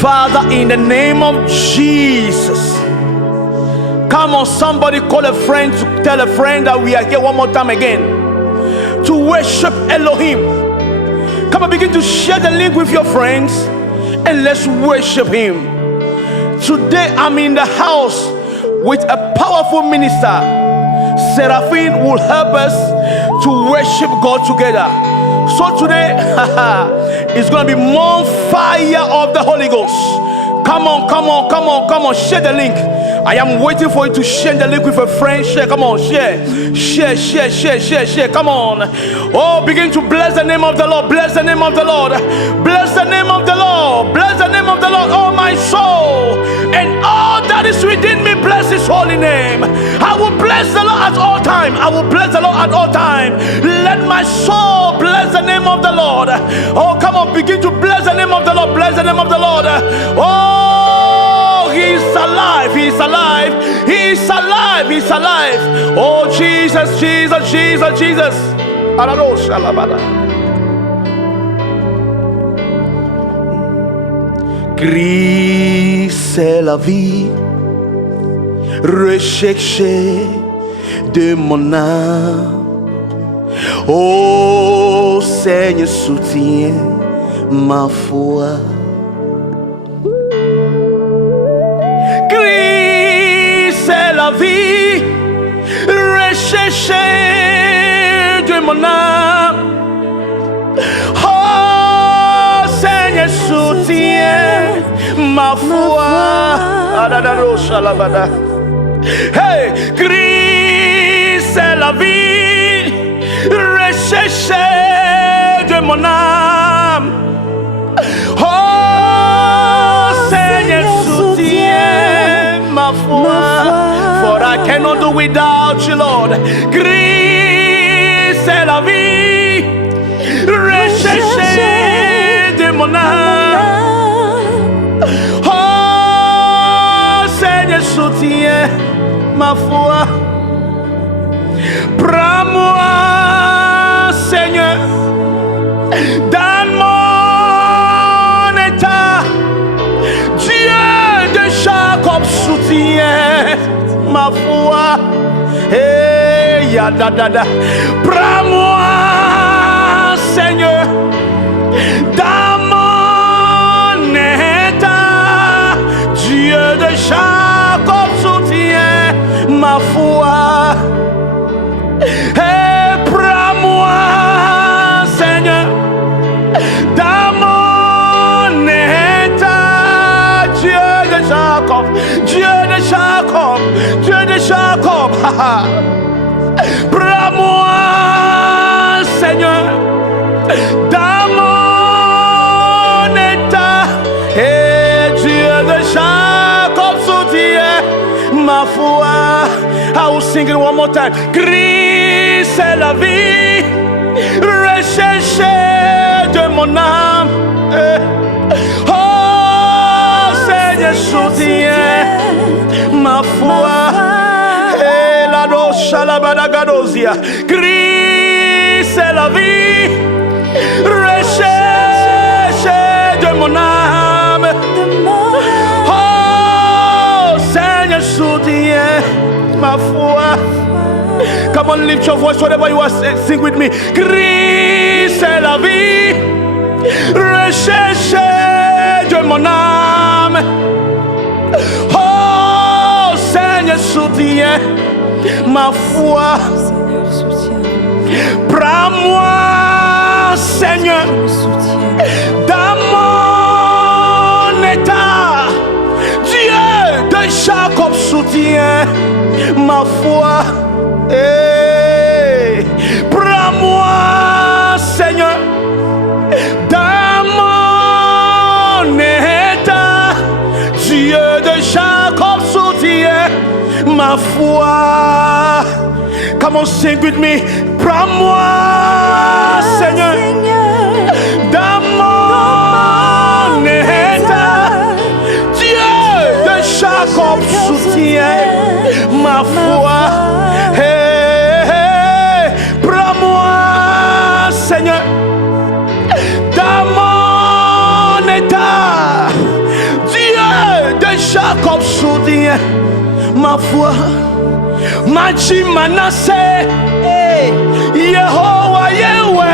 Father, in the name of Jesus. Come on, somebody call a friend to tell a friend that we are here one more time again to worship Elohim. Come on, begin to share the link with your friends and let's worship Him. Today I'm in the house with a powerful minister. Seraphine will help us to worship God together. So today it's going to be more fire of the Holy Ghost. Come on, come on, come on, come on, share the link. I am waiting for you to share the link with a friend. Share, come on, share, share, share, share, share, share. Come on. Oh, begin to bless the name of the Lord. Bless the name of the Lord. Bless the name of the Lord. Bless the name of the Lord, oh my soul, and all that is within me. Bless His holy name. I will bless the Lord at all time. I will bless the Lord at all time. Let my soul bless the name of the Lord. Oh, come on, begin to bless the name of the Lord. Bless the name of the Lord. Oh, He is alive. He is alive. He is alive. He is alive. Oh, Jesus, Jesus, Jesus, Jesus. Christ, c'est la vie recherchée de mon âme. Oh, Seigneur, soutiens ma foi. C'est la vie recherchée de mon âme. Oh, Seigneur, soutiens ma foi. Hey, Christ, c'est la vie recherchée de mon âme. Oh, Seigneur, soutiens ma foi. For I cannot do without you, Lord. Christ, c'est la vie recherchée de mon âme. Oh, Seigneur, soutiens ma foi. Prends-moi, Seigneur, dans mon état. Dieu de Jacob, soutiens ma foi. Hey, ya da da da. Prends-moi, Seigneur, dans mon état. Dieu de Jacob, soutiens ma foi. Hey, prends-moi, Seigneur, dans mon état. Dieu de Jacob, Dieu de Jacob, Dieu de Jacob. Prends-moi, Seigneur, dans mon état. Et Dieu de Jacob, soutient ma foi. I will sing it one more time. Christ, c'est la vie recherchée de mon âme. Oh, Seigneur, soutiens ma foi. Et la docha la badagadosia. Christ, c'est la vie recherchée de mon âme. Oh, Seigneur, soutiens ma foi. Come on, lift your voice whatever you are, sing with me. Christ, c'est la vie recherchée de mon âme. Oh, Seigneur, soutiens ma foi. Prends-moi, Seigneur, dans mon état. Dieu de Jacob, soutient ma foi. Hey, prends-moi, Seigneur, dans mon état. Dieu de Jacob, soutient ma foi. Come on, sing with me. Prends-moi, Seigneur, dans mon état. Dieu de Jacob, soutient ma foi. Hey, hey, prends-moi, Seigneur, dans mon état. benye ma foi machi manase Yehovah Yewe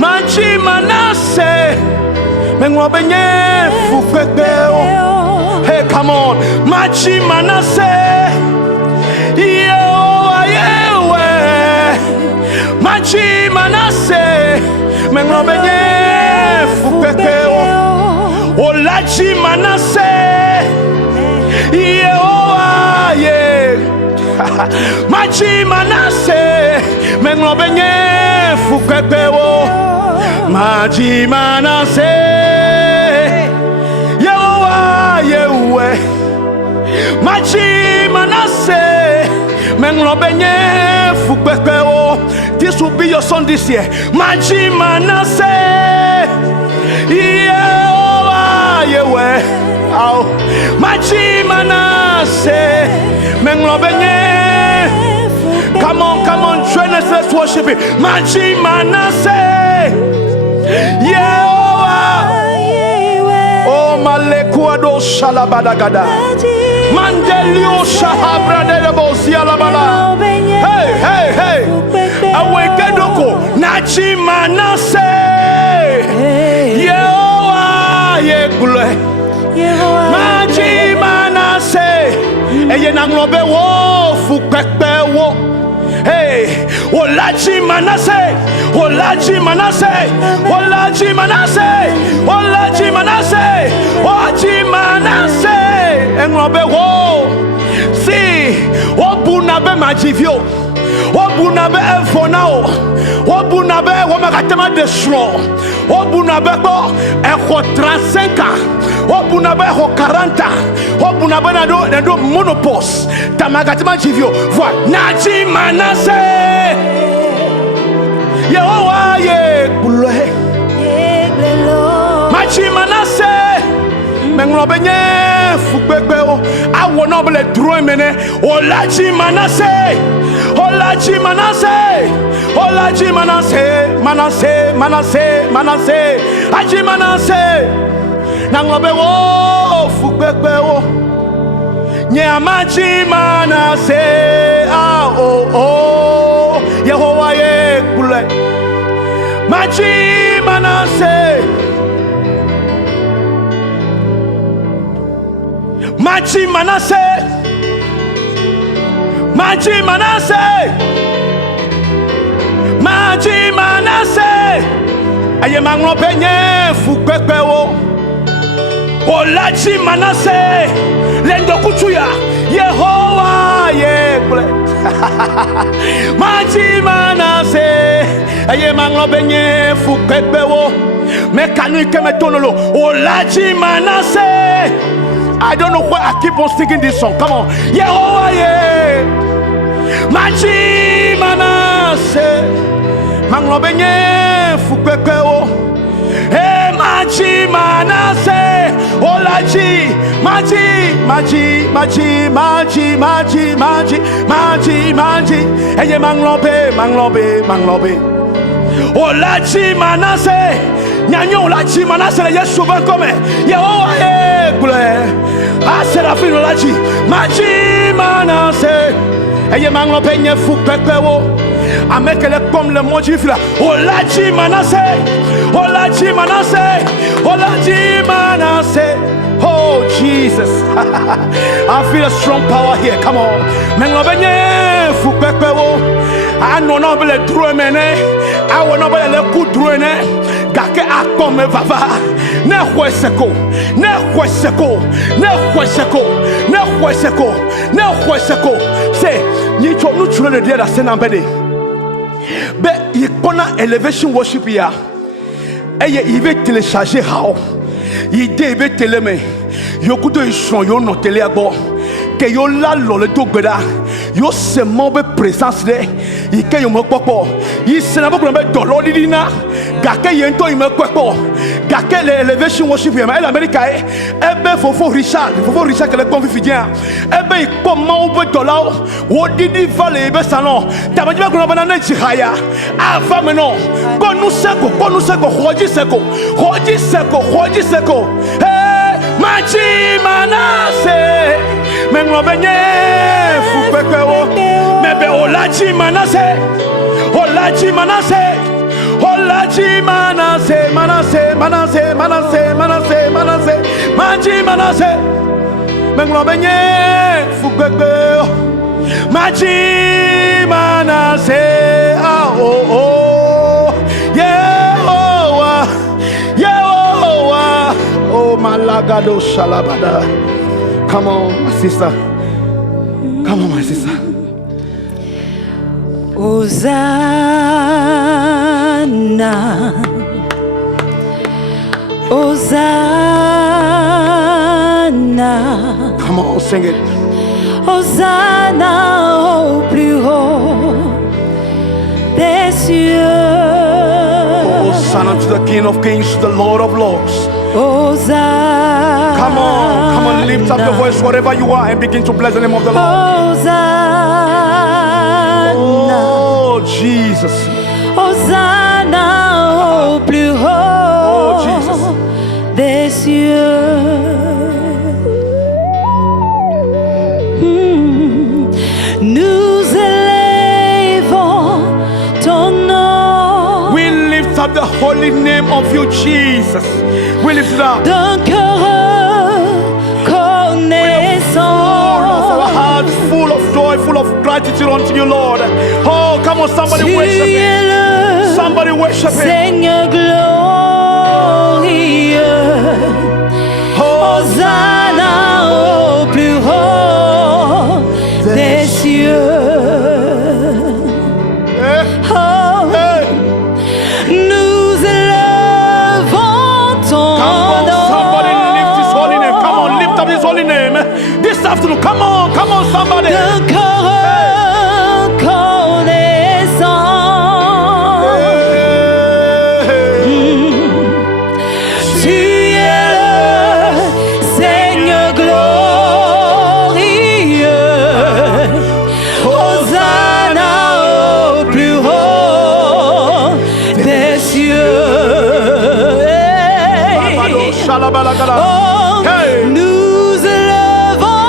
machi manase mengwa benye fukekeo. Hey, come on, machi manase Yehovah Yewe machi manase mengwa benye fukekeo. Olachi manase Yehovah Ye machi manase mengwa benye fukekeo. Machi manase Yehovah Yewe machi manase mengwa benye fukekeo. This will be your song this year. Machi manase Yehovah Yewe machi manase mengwa benye. Come on, join us, let's worship it. Machi manase Yehovah. Oh, malekuado shalabadagada. Mandelio shahabra de bosialabala. Hey. Awekedoko nachi manase Yehovah Yegule machi manase eye nanglobe wo fukekpe wo. Hey, olachi manase Olachi manase englobe wo. See, obunabe majivio obunabe enfonao obunabe womakatema desro obunabe ko eko 35 obunabe ko 40 obunabe nado monopause tamakatema jivio voilà nachi manase Yehovah Yegbule machi manase menglobe nye fukbekbeo awo noble dro mene. Olachi manase achi manase nanglobe wo fukbekbeo nye amachi manase Yehovah Yegbule machi manase machi manase aye manglo penye fukekpewo. Olachi manase lendo kuchuya Yehovah Yegbule machi manase aye manglo penye fukekpewo mekanike metonolo. Olachi manase. I don't know why I keep on singing this song. Come on. Yehovah Ye machi manase manglo benye fukekeo. Hey, machi manase olachi machi eye manglobe olachi manase nyanyo olachi manase le Yesu ben comme Yehovah Yegbule Seraphine olachi machi manase eye manglobe nye fukekeo. Amekele comme le mot du fila. Olachi manase. Oh Jesus. I feel a strong power here. Come on. Mengobenye fukekeo. Ano no bele dro mene. Awo no bele le ku dro ne. Gake akome vava. Ne hweseko. Say, you chop no chule de da senambede. Be yikona elevation worship ya. Eye ive télécharger hao. Ide ive teleme. Yokudo ishon yo no tele agbo. Ke yo la lo le dogbeda. Yo seulement be présence de. Ike yo mokpopo. Yi senabo ko be dolo didina. Gake yento ime kwepo. Gake le elevation worship ya. El America ebe fofo Richard que le confident. Ebe ikoma obe dola. Wo didi vale ebe salon. Tabajiba ko na na jihaya. Ava meno. Ko nu seko hoji seko. Hey, Maji manase. Menglobenye fukwekewo. Mebe olaji manase. Olaji manase. Olaji manase. Manase. Manase. Manase. Manase. Manase. Maji manase. Menglobenye fukwekewo. Maji manase. Ah oh oh. Yehovah. Yehovah. Oh malagado shalabada. Come on, my sister. Come on, my sister. Hosanna, Hosanna. Come on, sing it. Hosanna au plus haut des cieux. Hosanna to the King of Kings, to the Lord of Lords. Hosanna. Come on, lift up your voice wherever you are and begin to bless the name of the Lord. Hosanna. Oh, Jesus. Hosanna au plus haut Oh, Jesus. des cieux. Nous élevons ton nom. We lift up the holy name of you, Jesus. We lift it up. D'un cœur connaissant. Full of our hearts, full of joy, full of gratitude unto you, Lord. Oh, come on, somebody Tu worship es Him. le Somebody worship Him. Seigneur glorieux. Hosanna au plus haut des cieux. Oh, nous élevons ton Come on, nom. somebody lift His holy name. Come on, lift up His holy name. This afternoon, come on, somebody. D'un cœur connaissant. Tu es le Seigneur glorieux. Hosanna au plus haut des cieux. Oh, Hey. nous élevons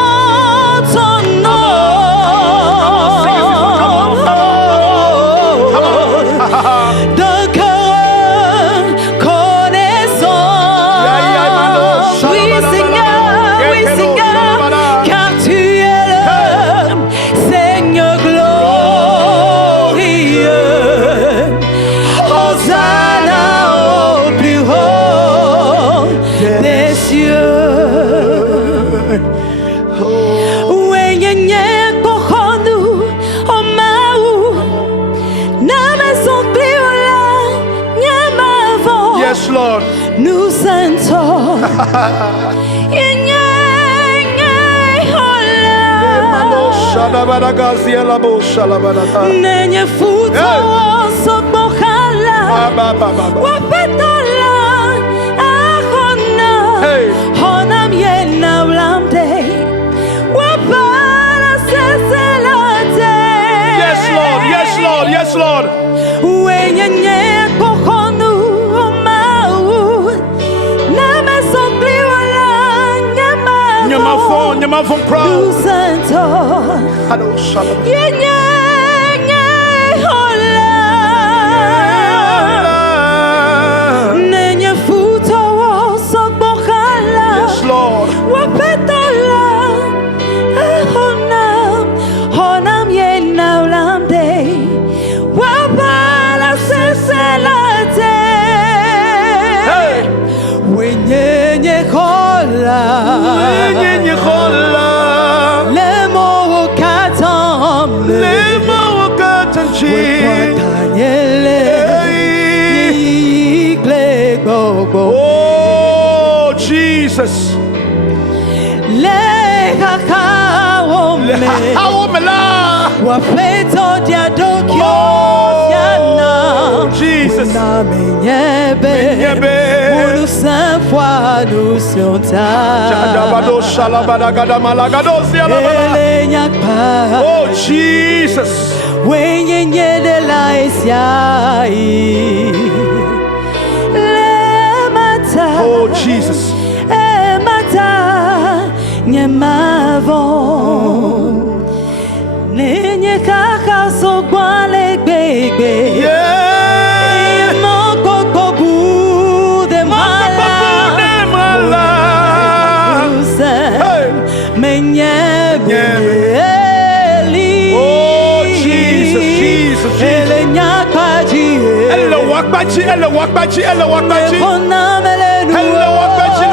ton nom. D'un cœur connaissant. Oui Seigneur, car tu es le Seigneur glorieux. Hosanna au plus haut des cieux. Wenyenye kohonu omau namesonkliola nyamavo. Yes, Lord. Nous sentons yenye hola nenye futo sokbohala wapetola ahona honam yena ulamde wapara seselate. Yes, Lord. Yes, Lord. Yes, Lord. Wenyenye kohonu omau namesokliwala Nyamafon crowd. nous sentons yenye hola nenye futo sokbohala Yes, Lord. wapetola honam yena ulamde wapala seselate. Wenyenye hola le mowo katamle wekwadanyele ikle gogo Oh, Jesus. le kakawome wafeto diadokyo yana Jesus. wenamenyebe ulu saint-foi nous sionta elenyakpa Oh, Jesus. wenyenye de la esiai le mata Oh, Jesus. mata nyemavo nenye kaka sogwale gbegbe mokokobu de mala menye beli. Oh Jesus, Jesus, Jesus. ele nyakpaji Elle wakbaji, elle wakbaji, elle wakbaji. Elle wakbaji,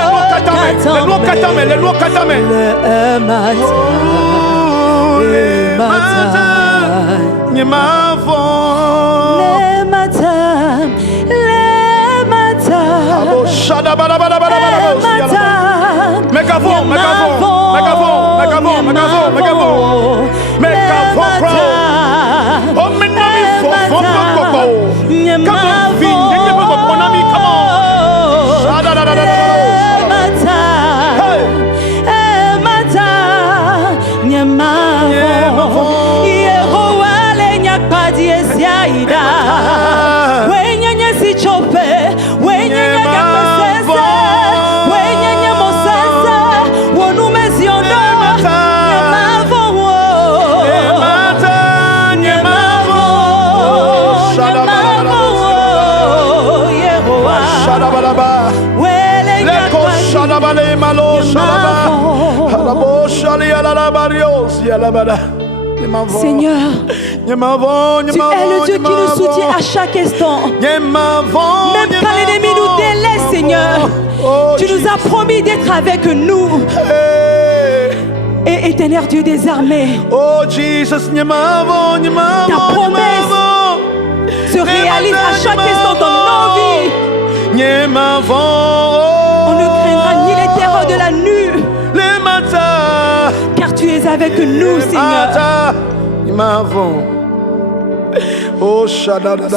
le no katame, le no katame. Le mata, nyemavo. Le mata. Abo shada bada bada bada bada. Megavon, megavon, megavon, megavon, megavon, megavon. Megavon, bro. Oh, menami fo, fo, fo, fo. Come on, Vin, come on. Shada da da da da. Seigneur, tu es le Dieu qui nous soutient à chaque instant. Même quand l'ennemi nous délaisse, Seigneur, tu nous as promis d'être avec nous. Et éternel Dieu des armées, ta promesse se réalise à chaque instant dans nos vies. On ne craindra ni les terreurs de la nuit, car tu es avec nous, Seigneur.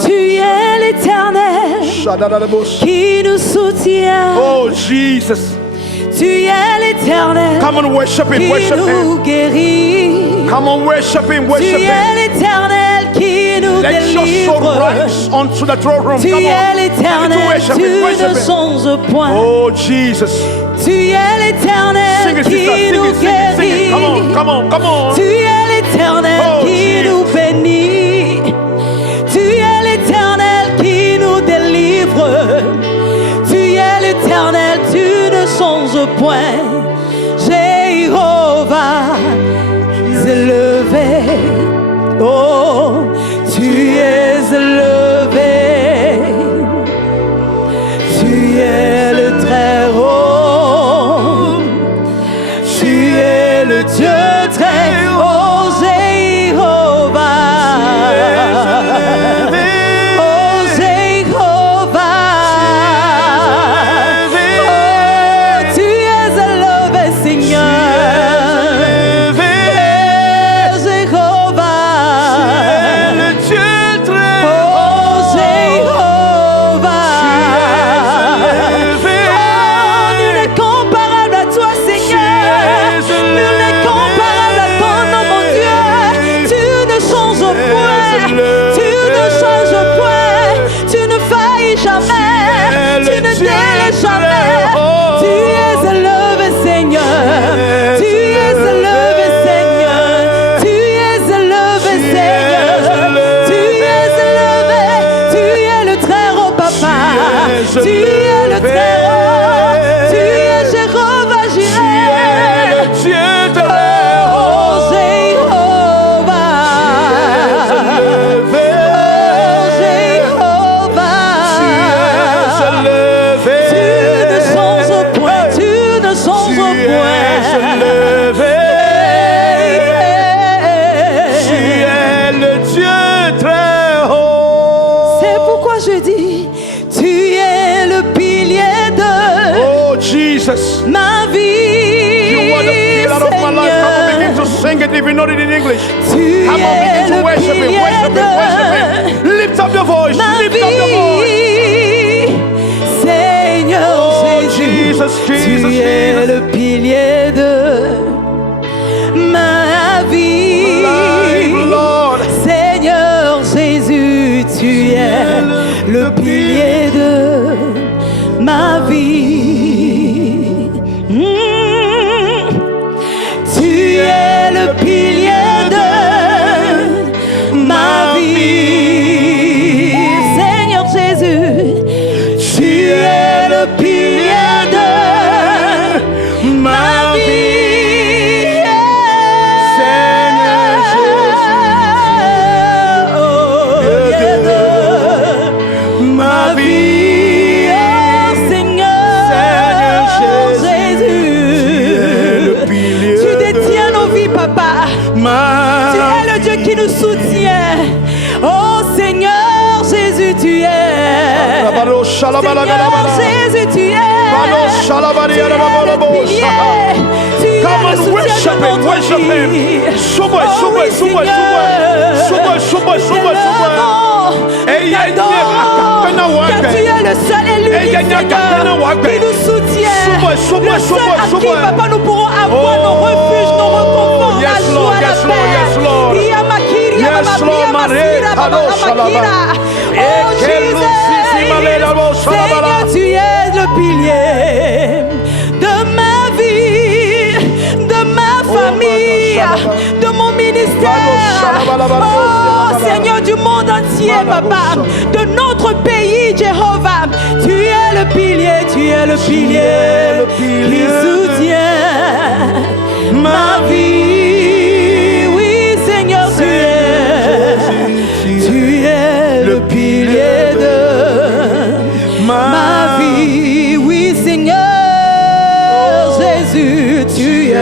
Tu es l'Éternel qui nous soutient. Oh Jesus. Tu es l'Éternel qui nous guérit. Come on, worship him, Tu worship him. es l'Éternel qui nous Let your soul délivre. rise onto the throne room. Tu Come es on. l'Éternel, Worship tu him, worship ne him. changes point. Oh Jesus. Tu es l'Éternel Sing it, qui sister. Sing nous it, sing it, sing it. guérit. Come on, come on, come on. Tu es l'Éternel Oh, qui Jesus. nous bénit. Tu es l'Éternel qui nous délivre. Tu es l'Éternel, tu ne changes point. Jéhovah, élevé. Oh, tu es élevé. Tu es le très haut. Tu es le Dieu très haut, Jéhovah. Oh, Jéhovah. Oh, tu es élevé, Seigneur. Ma vie, you are the pillar of my life. Come on, begin to sing it if you know it in English. Come on, begin to worship him, worship him, worship him. Lift up your voice, lift up your voice. Seigneur Jésus, tu es le pilier de ma vie. Lord. Seigneur Jésus, tu es le pilier de ma vie. Come on, worship him, worship him. Suba, suba, suba, suba. Suba, suba, suba, suba. Car tu es le seul et l'unique Seigneur qui nous soutient. Le seul à qui, Papa, nous pourrons avoir nos refuges, nos reconforts, la joie, la paix. Yes, Lord, oh Jesus, Seigneur, tu es le pilier de ma vie, de ma famille, de mon ministère. Oh Seigneur du monde entier, Papa, de notre pays, Jéhovah. Tu es le pilier qui soutient ma vie. Oui, Seigneur, tu es le pilier de ma vie. Oui, Seigneur Jésus, tu es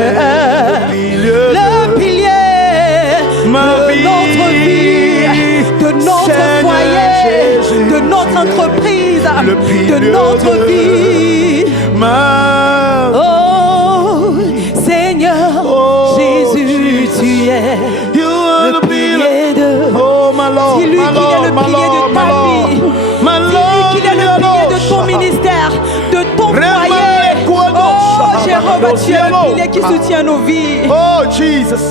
le pilier de notre vie, de notre foyer, de notre entreprise, de notre vie. Oh Seigneur Jésus, tu es le pilier de... Dis-lui qu'il est le pilier de ta vie. Dis-lui qu'il est le pilier de ton ministère, de ton foyer. Oh Jéhovah, tu es le pilier qui soutient nos vies. Oh Jesus.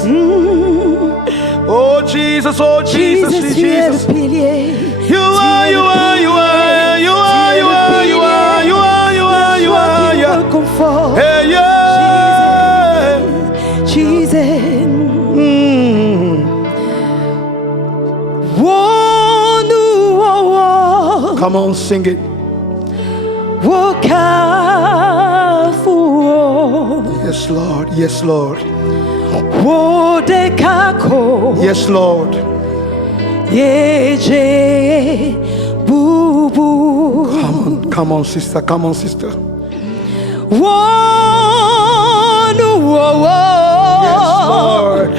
Oh Jesus, oh Jesus, Jesus, tu es le pilier. You are, you are, you are, you are, you are, you are, you are, you are, you are, you are. Confort. Hey, yeah. Jesus. Whoa, no, whoa, whoa. Come on, sing it. Yes, Lord. Yes, Lord. Yes, Lord. Come on, sister. Come on, sister. Yes, Lord.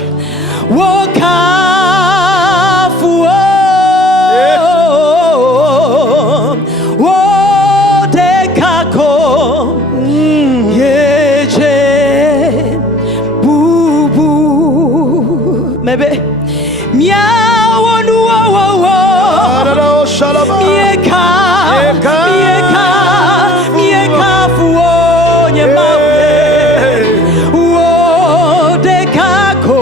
Maybe. Miawo nu wo wo wo. Mieka fuo nyemawe. Wo dekako.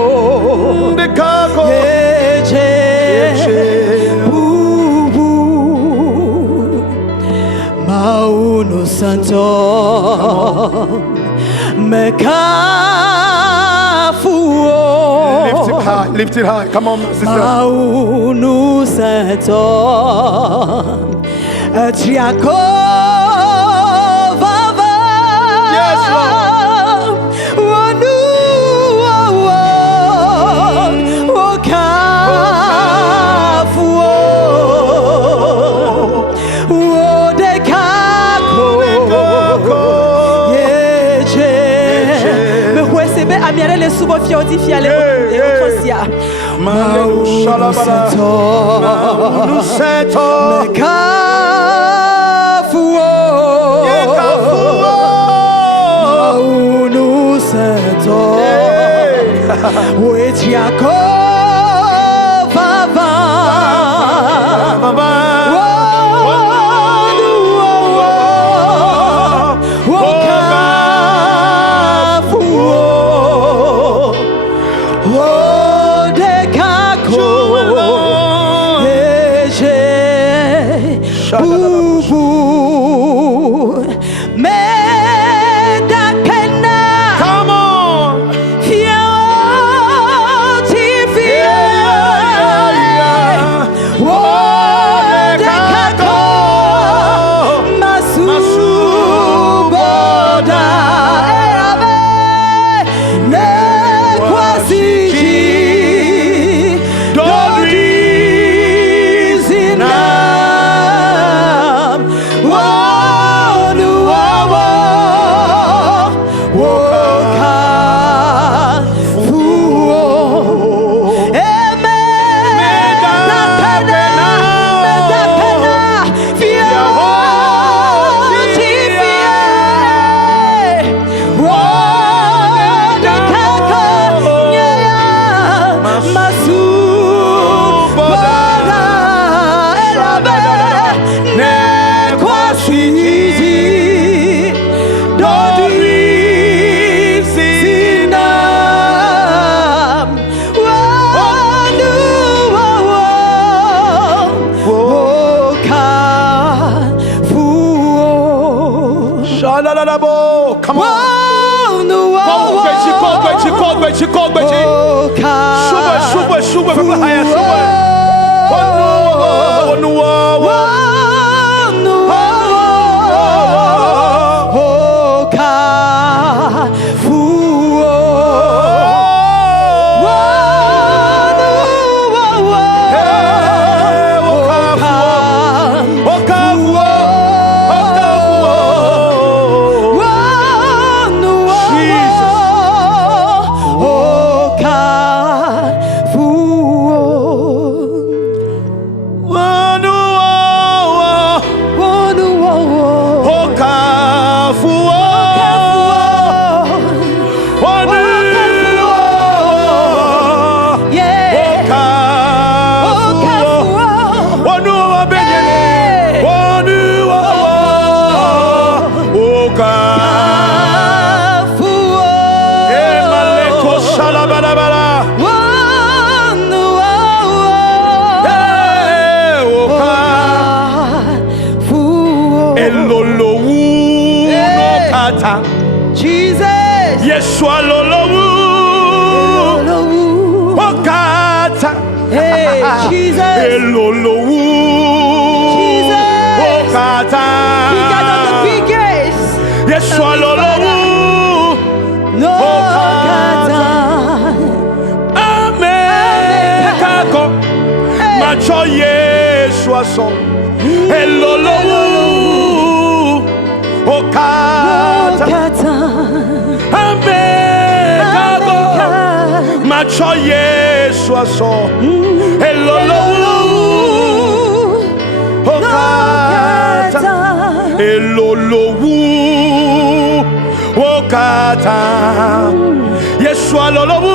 Yeche. Bubu. Mauno santo. Meka. Lift it high. Come on, sister. Maunu Santo Triako Vava. Yes, Lord. Wanu Okafuo Wodekako Yeche Me huesebe amiare le subo fiodi fiale Otrosia Maunu Santo Mekafuo Maunu Santo Wetiako Vava Come on. Come on. Jesus. Yeshua lolowu. Okata. Hey, Jesus. Elolowu. Jesus. Okata. Bigger than the biggest. Yeshua lolowu. No Okata. Amen. Kako. Macho Yeshua so. Elolowu. Okata. Amekago macho Yesu aso elolowu okata elolowu okata Yesu alolowu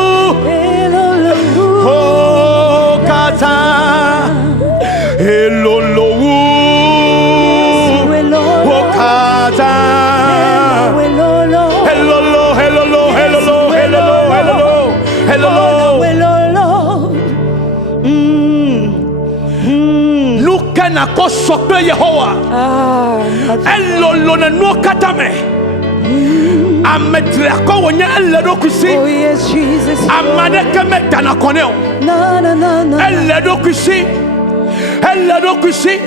okata elolowu okata. Na ko sokpe Yehowa elolo na no katame amedra ko wonya eledo kusi oh yes Jesus amane kemeta na koneo no eledo kusi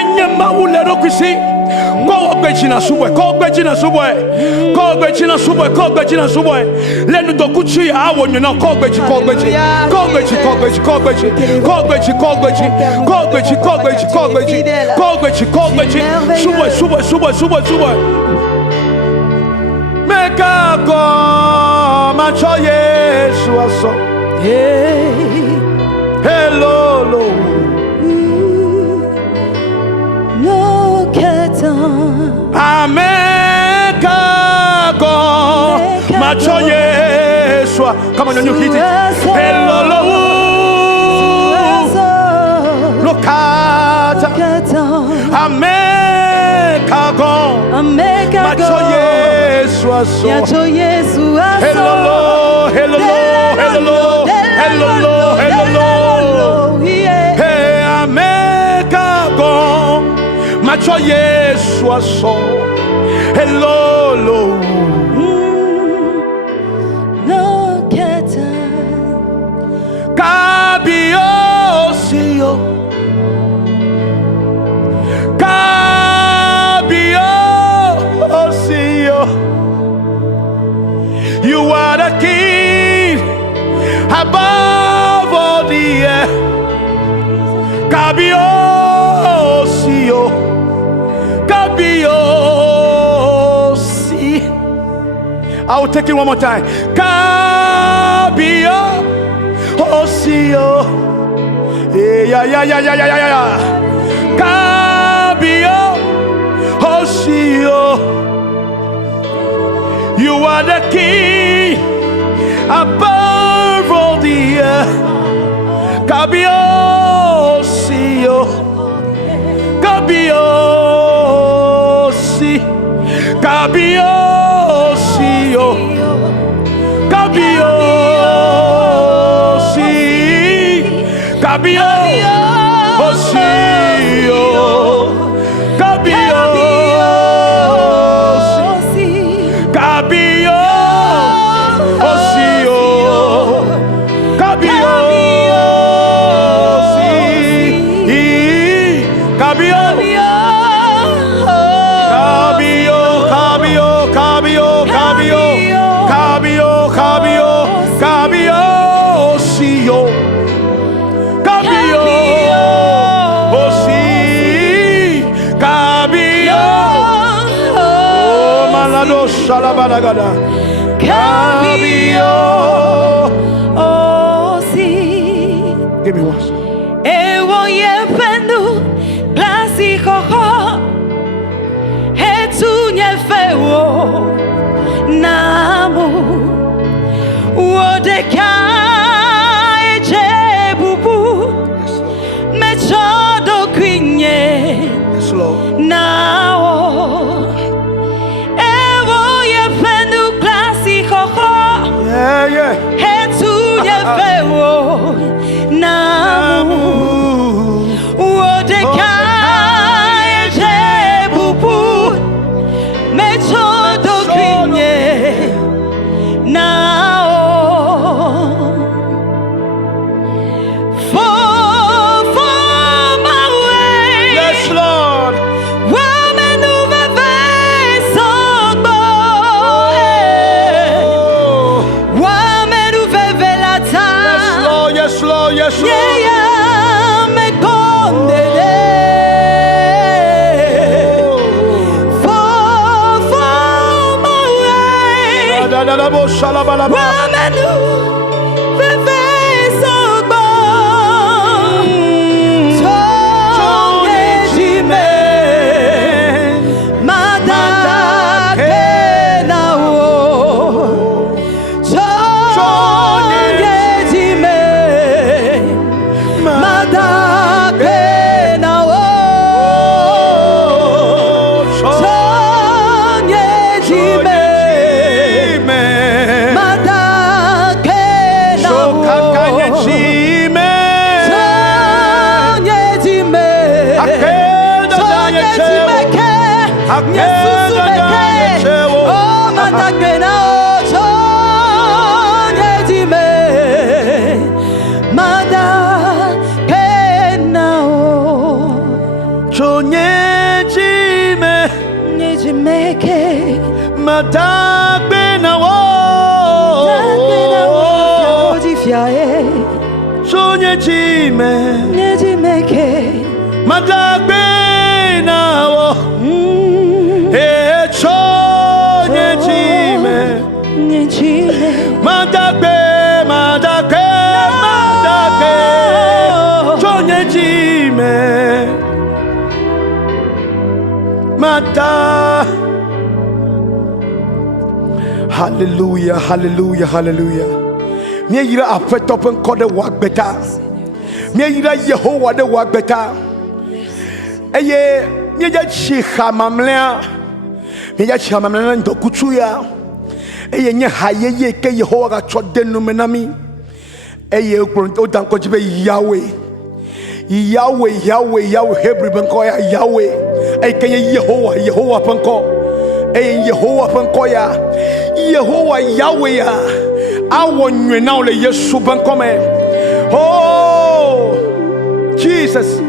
enyema uledo kusi ko gbejina subwe lenu dokuchi awonyo na ko gbeji subwe meka ko macho Yesu aso hello no kata ameka go macho Yesu. Come on, you hit it. Hello lokata ameka go macho Yesu aso hello hey ameka go macho Yesu aso hello no kata Kabiosio you are the king above all the earth. Kabiosio I will take it one more time. Kabiosio yeah. Kabiosio you are the king above all the earth. Kabiosio Shabalado Shalabalagada. Kabio Osi. Give me one. Ewo yefenu klasiko Etu nyefewo Namu Wodeka Ejebubu Mechodo Quinye. Yes, Lord. Now, ewo yefenu klasiko Yeah. Etu yefewo Namu Wodeka Ejebubu Mechodo Quinye. Now, for my way. Yes, Lord. Woman over Vesogbo. Woman over Velata. Yes, Lord. Yes, Lord. Yes, Lord. Yeah, me condede. For my way. Woman over Vesogbo. Tonge jime. Madake na wo. Tonge jime. Madake na wo. Tonge jime. Madake na wo. Tonge jime. Tonge jime ke. Yesusu meke. Oh, madake na wo. Tonge jime. Madake na wo. Chonyejime Nyejimeke. madagbe na wo. Madake na wo. Fiae. Chonyejime Nyejimeke. madagbe na wo. Chonyejime Nyejime. madagbe Chonyejime mada. Hallelujah, hallelujah, hallelujah. Me yira afeto pen kode wagbeta. Me yira Yehovah de wagbeta. Eye me ya chiha mamlea. Me ya chiha mamlea ndokutuya. Eye nye hayeye ke Yehovah ga chode numenami. Eye o danko jibe Yahweh. Yahweh Hebrew benko ya Yahweh. Eye ke Yehovah benko. Eye Yehovah benko ya. Yehovah Yahweh ya. Awo nywe na ole Yesu benko me. Oh Jesus.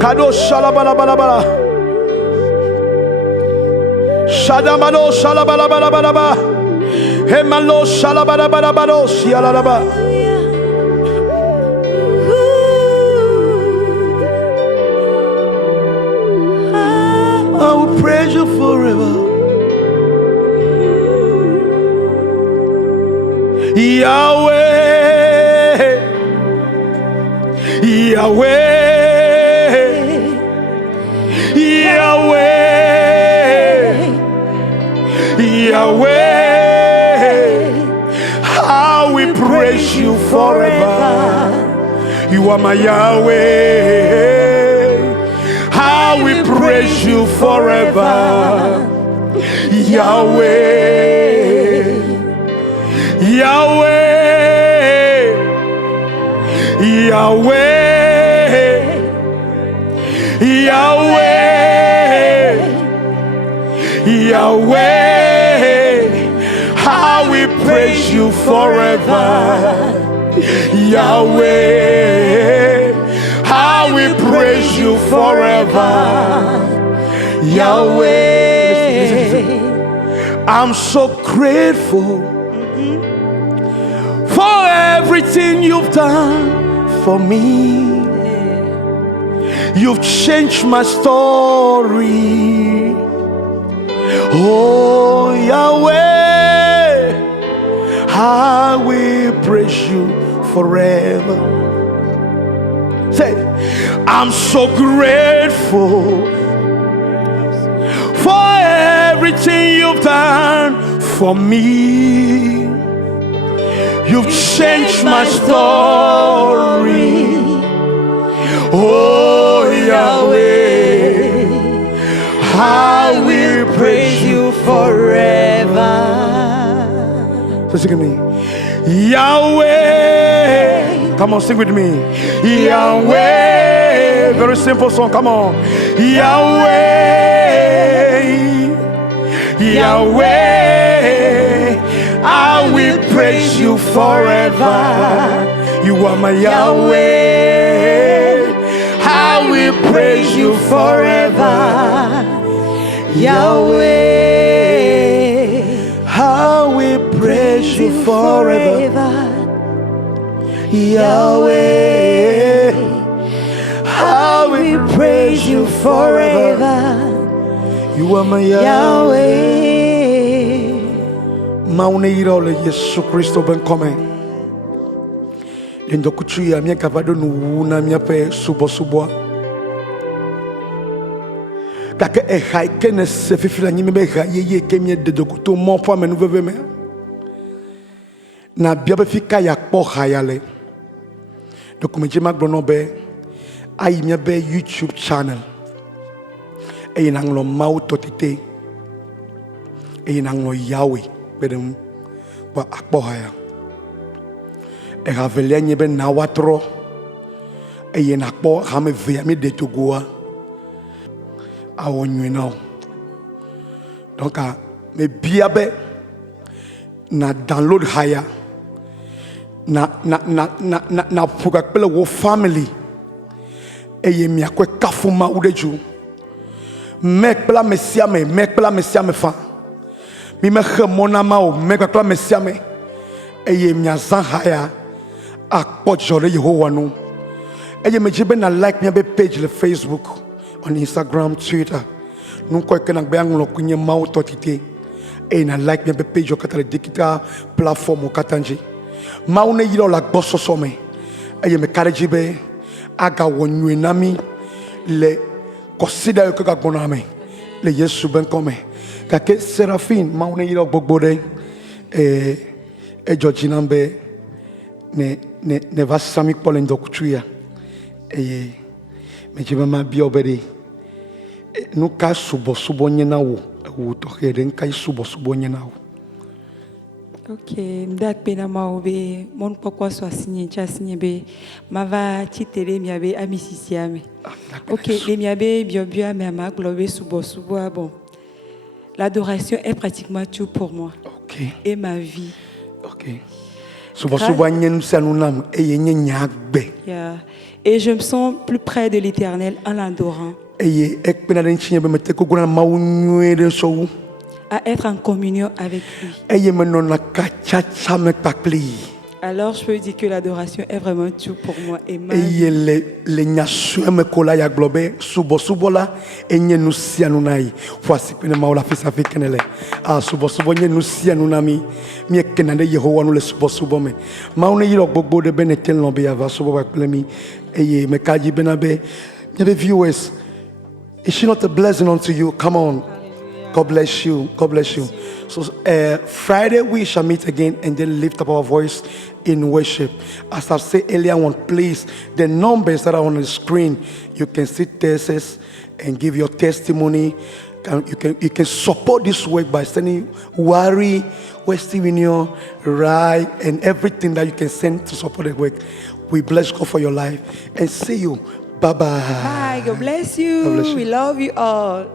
Kado shalabala. Shadamano shalabala. Hemalo shalabala sialalaba. I will praise you forever. Yahweh, how we praise you forever. You are my Yahweh. How we praise you forever. Yahweh. How we praise you forever. Yahweh, how we praise you forever. Yahweh, listen. I'm so grateful for everything you've done for me. You've changed my story. Oh, praise you forever. Say, I'm so grateful for everything you've done for me. You've changed my story. Oh Yahweh, I will praise you forever. So sing with me. Yahweh. Come on, sing with me. Yahweh. Very simple song. Come on. Yahweh. Yahweh. I will praise you forever. You are my Yahweh. I will praise you forever. Yahweh, I will praise you forever. Yahweh, I will praise you forever. You are my Yahweh. Maune irole Yesu Kristo ben come. Lindo kuchuya mia kavado nuuna mia pe subo. Kake ehai kene se fifila nyime be ha ye kemie de dokuto mon po me nouveve me. Na bia be fika ya kpo hayale. Donc me jema glono be ai mia be YouTube channel. E nanglo mau totite. E nanglo Yahweh bedem wa akpo haya. E ravelia nyebe na watro. E yen akpo ha me via me de togoa. I want you now. Donc, me biabe na download higher na fuga pele wo family eye mi akwe kafuma udeju mek pela mesia me fa mi me khemona ma o mek pela mesia me eye mi azan higher akpojore Yehowa no eye me jibe na like mi be page le Facebook on Instagram, Twitter. Nous croyons que nous avons un mau totité et na like bien page au katale digital plateforme au katanji. Mau ne yilo la bosso some. Aye me karejibe aga wonwe nami le consider que gaboname le Yesu ben come. Kake Seraphine mau ne yilo bogbode e Georginambe ne va sami polendo kuchuya. E me jibe ma biobedi nuka subo nyena wo to heden kai subo nyena wo. Ok, m'dak pena maobe mon pokwa so signé be mava titele miabe amisisiame. Ok, les miabe biobia mais ma globe subo bon. L'adoration est pratiquement tout pour moi. Ok. Et ma vie. Ok. Subo nyenu sanunam e yenye nyagbe. Yeah. Et je me sens plus près de l'Éternel en l'adorant. À être en communion avec lui. Alors je peux dire que l'adoration est vraiment tout pour moi et ma vie. Viewers, is she not a blessing unto you? Come on. God bless you. God bless you. So Friday we shall meet again and then lift up our voice in worship. As I've said earlier on, please, the numbers that are on the screen, you can see texts and give your testimony. You can support this work by sending Wari, Western Union, Rai, and everything that you can send to support the work. We bless God for your life and see you. Bye-bye. Bye. God bless you. God bless you. We love you all.